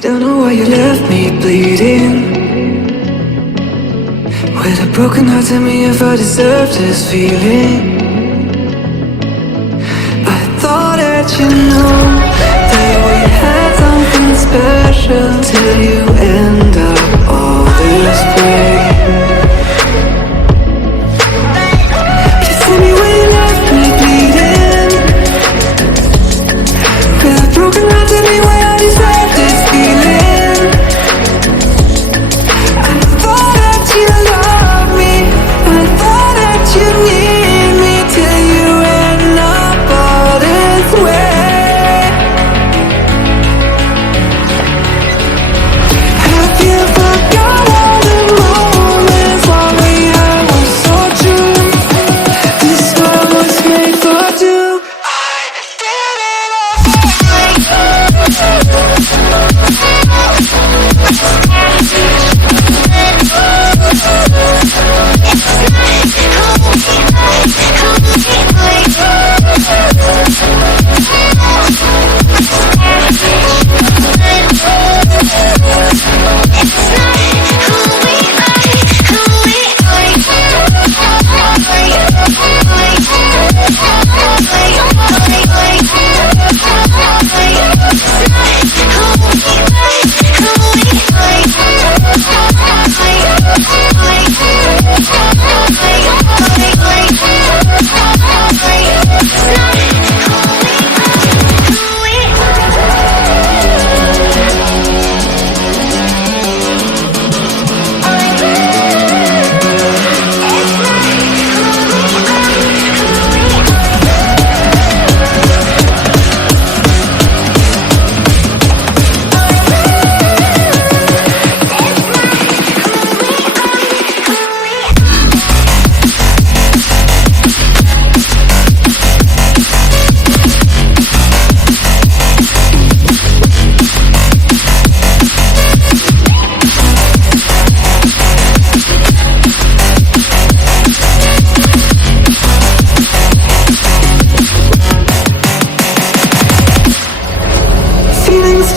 Don't know why you left me bleeding. With a broken heart, tell me if I deserve this feeling. I thought that you know that we had something special till you end up all this way. Please tell me why you left me bleeding. With a broken heart, tell me why I deserve this feeling. I thought that you loved me, I thought that you need me till you end up all this way. Have you forgot all the moments while we had was so true? This world was made for two. I did it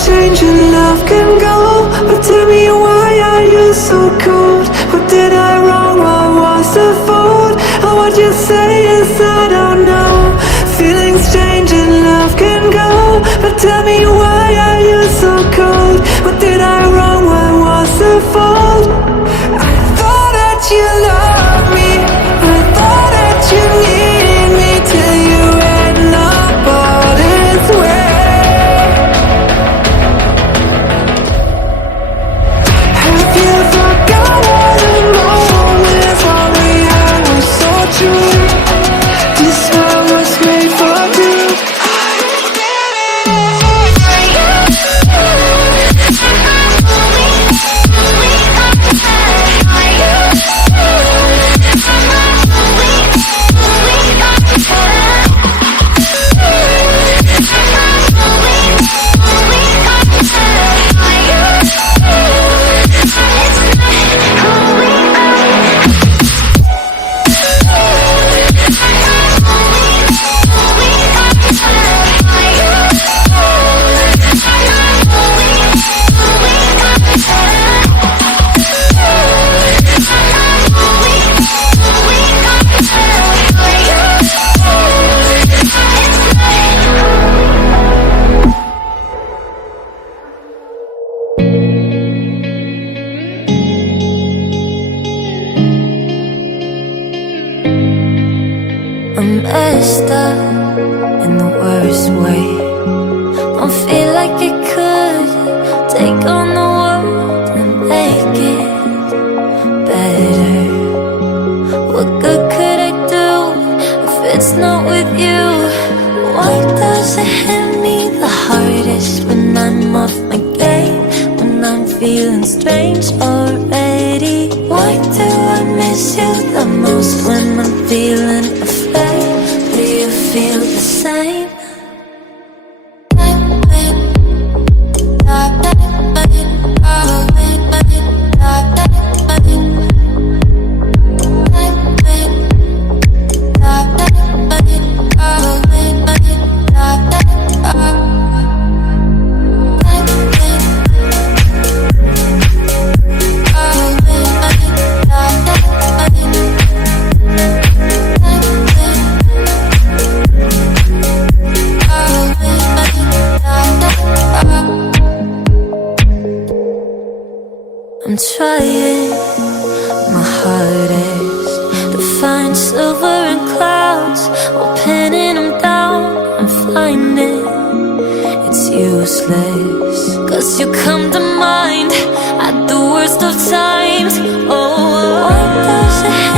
change and love can go, but tell me why are you so cold? What did I wrong? What was the fault? Or what you say is I don't know. Feelings change and love can go, but tell me why are you so cold? What did I wrong? What was the fault? I thought that you loved me, I thought that you needed me till you end up all this way. I'm messed up in the worst way. Don't feel like I could take on the world and make it better. What good could I do if it's not with you? Why does it hit me the hardest when I'm off my game? When I'm feeling strange already? Why do I miss you the most when I'm feeling afraid? Do you feel the same? trying my hardest to find silver in clouds while pinning them down and finding it's useless. 'Cause you come to mind at the worst of times. Oh, why does it